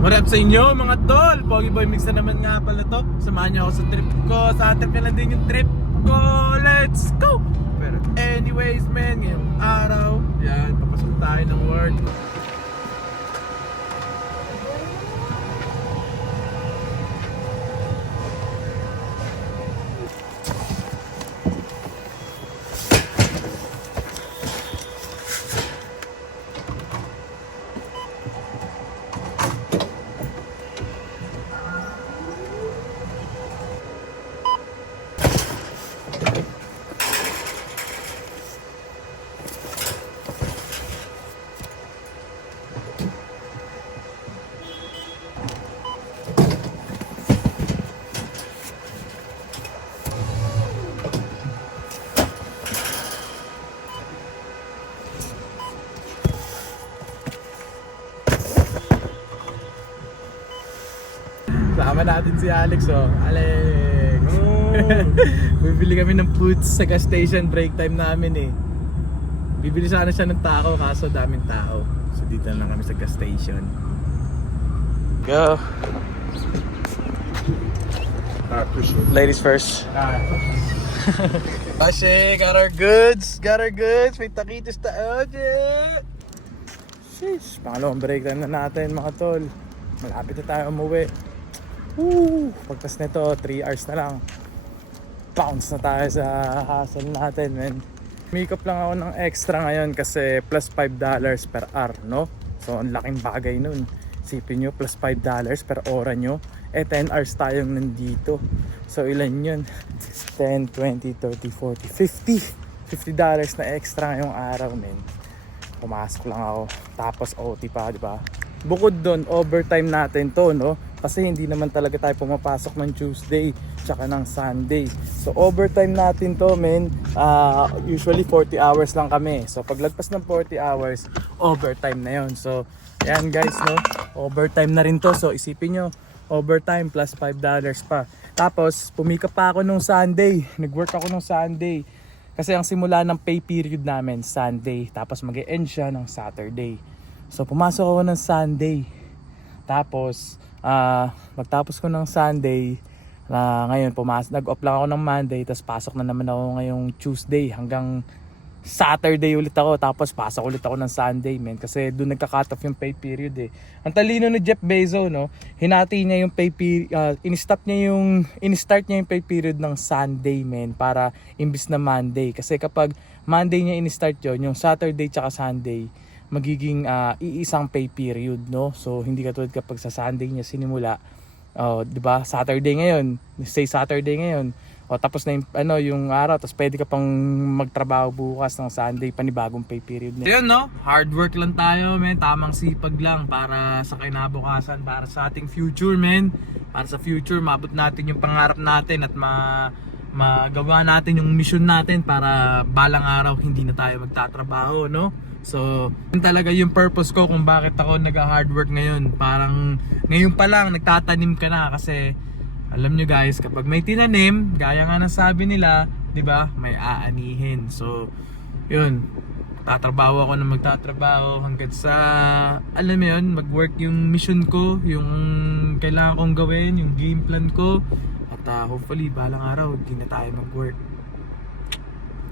What up sa inyo mga tol? Pogi Boy Mix na naman nga pala to. Samahan niyo ako sa trip ko. Sa trip na din yung trip ko. Let's go! Pero anyways man, ngayong araw, yan, papasok tayo ng work. Sama natin si Alex oh. Alex! Bibili kami ng foods sa gas station break time namin eh. Bibili sana siya ng tao kaso daming tao. So dito na lang kami sa gas station. Go! Ladies first. Ashe, got our goods. Got our goods. May takitos tayo. Oje. Sheesh. Pangalawang break time na natin mga tol. Malapit na tayo umuwi. Woo! Pagtas nito, 3 hours na lang. Bounce na tayo sa hustle natin, man. Makeup lang ako ng extra ngayon kasi plus $5 per hour, no? So, ang laking bagay nun. Sipin nyo, plus $5 per ora nyo. Eh, 10 hours tayong nandito. So, ilan yun? 10, 20, 30, 40, 50. $50 na extra ngayong araw, men. Pumasok lang ako. Tapos OT pa, di ba? Bukod doon, overtime natin to, no? Kasi hindi naman talaga tayo pumapasok ng Tuesday tsaka ng Sunday. So overtime natin to, men. Ah, usually 40 hours lang kami. So paglagpas ng 40 hours, overtime na yon. So yan guys, no? Overtime na rin to. So isipin nyo, overtime plus $5 pa. Tapos pumika pa ako nung Sunday. Nag-work ako nung Sunday. Kasi ang simula ng pay period namin, Sunday. Tapos mag end siya ng Saturday. So pumasok ako ng Sunday. Tapos, ah magtapos ko ng Sunday, na ngayon pumas nag-off lang ako ng Monday, tapos pasok na naman ako ngayong Tuesday hanggang Saturday ulit ako tapos pasok ulit ako ng Sunday men. Kasi doon nagka-cut off yung pay period eh. Ang talino ni Jeff Bezos no, hinati niya yung pay period, in-stop niya yung in-start niya yung pay period ng Sunday men para imbis na Monday. Kasi kapag Monday niya in-start yun, yung Saturday tsaka Sunday magiging ah, iisang pay period no. So hindi katulad kapag sa Sunday niya sinimula Oh, 'di ba? Saturday ngayon. Say Saturday ngayon. O tapos na yung, ano, yung araw, tapos pwede ka pang magtrabaho bukas ng Sunday, panibagong pay period na. Ayun no, hard work lang tayo, men. Tamang sipag lang para sa kinabukasan, para sa ating future, men. Para sa future, mabot natin yung pangarap natin at ma magawa natin yung mission natin para balang araw hindi na tayo magtatrabaho, no? So, yun talaga yung purpose ko kung bakit ako nag-hard work ngayon. Parang ngayon pa lang nagtatanim ka na kasi alam nyo guys, kapag may tinanim, gaya nga ng sabi nila, 'di ba? May aanihin. So, yun. Tatrabaho ako na magtatrabaho hanggang sa alam mo yun, mag-work yung mission ko, yung kailangan kong gawin, yung game plan ko. At ah, hopefully, balang araw, hindi na tayo mag-work.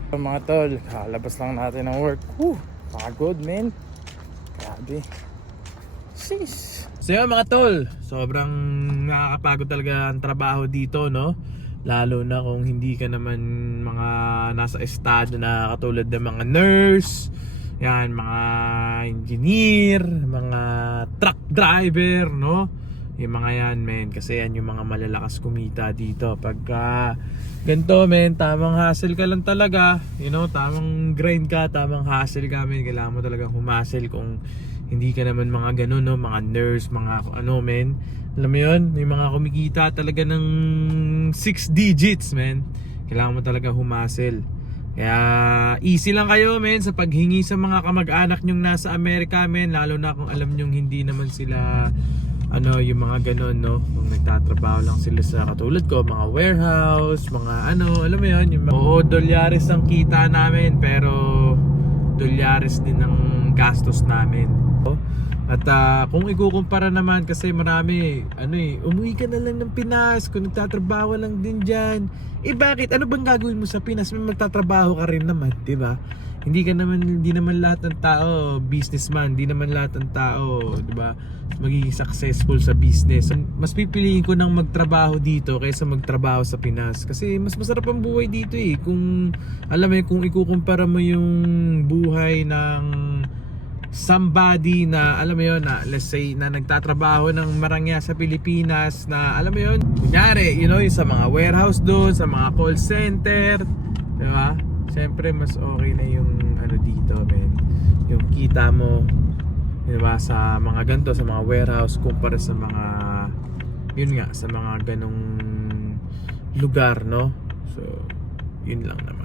Mga tol, kalabas lang natin ng work. Whew, pagod men. Grabe. Sis. So yun mga tol, sobrang nakakapagod talaga ang trabaho dito, no? Lalo na kung hindi ka naman mga nasa estado na katulad ng mga nurse, yan, mga engineer, mga truck driver, no? Yung mga yan, men. Kasi yan yung mga malalakas kumita dito. Pagka ganito, men, tamang hustle ka lang talaga. You know, tamang grind ka, tamang hustle ka, men. Kailangan mo talagang humustle kung hindi ka naman mga ganun, no? Mga nurse, mga ano, men. Alam mo yun, may mga kumikita talaga ng 6 digits, men. Kailangan mo talaga humustle. Kaya easy lang kayo men sa paghingi sa mga kamag-anak nyong nasa Amerika men lalo na kung alam nyong hindi naman sila ano yung mga ganun no? Kung nagtatrabaho lang sila sa katulad ko mga warehouse mga ano alam mo yun yung oo dolyares ang kita namin pero dolyares din ang gastos namin At ah, kung ikukumpara naman kasi marami, ano eh, umuwi ka na lang ng Pinas, kung nagtatrabaho lang din dyan. Eh bakit? Ano bang gagawin mo sa Pinas? May magtatrabaho ka rin naman, di ba? Hindi ka naman, hindi naman lahat ng tao businessman, hindi naman lahat ng tao, di ba? Magiging successful sa business. Mas pipiliin ko nang magtrabaho dito kaysa magtrabaho sa Pinas. Kasi mas masarap ang buhay dito eh. Kung, alam mo yun, kung ikukumpara mo yung buhay ng somebody na alam mo yun na let's say na nagtatrabaho ng marangya sa Pilipinas na alam mo yun kunyari you know yung sa mga warehouse doon sa mga call center di ba? Syempre mas okay na yung ano dito men yung kita mo di ba sa mga ganto sa mga warehouse kumpara sa mga yun nga sa mga ganong lugar no? So yun lang naman